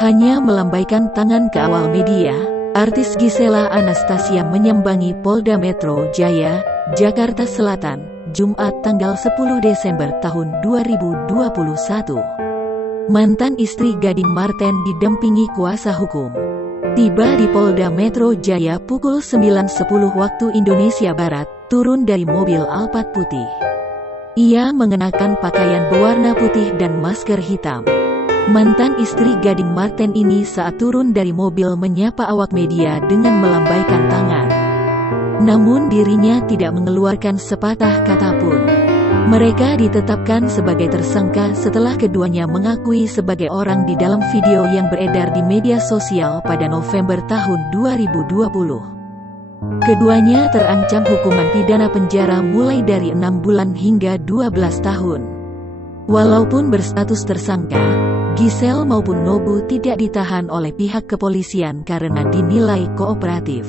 Hanya melambaikan tangan ke awal media, artis Gisela Anastasia menyambangi Polda Metro Jaya, Jakarta Selatan, Jumat tanggal 10 Desember tahun 2021. Mantan istri Gading Marten didampingi kuasa hukum tiba di Polda Metro Jaya pukul 9.10 waktu Indonesia Barat, turun dari mobil Alphard putih. Ia mengenakan pakaian berwarna putih dan masker hitam. Mantan istri Gading Marten ini saat turun dari mobil menyapa awak media dengan melambaikan tangan. Namun dirinya tidak mengeluarkan sepatah kata pun. Mereka ditetapkan sebagai tersangka setelah keduanya mengakui sebagai orang di dalam video yang beredar di media sosial pada November tahun 2020. Keduanya terancam hukuman pidana penjara mulai dari 6 bulan hingga 12 tahun. Walaupun berstatus tersangka, Giselle maupun Nobu tidak ditahan oleh pihak kepolisian karena dinilai kooperatif.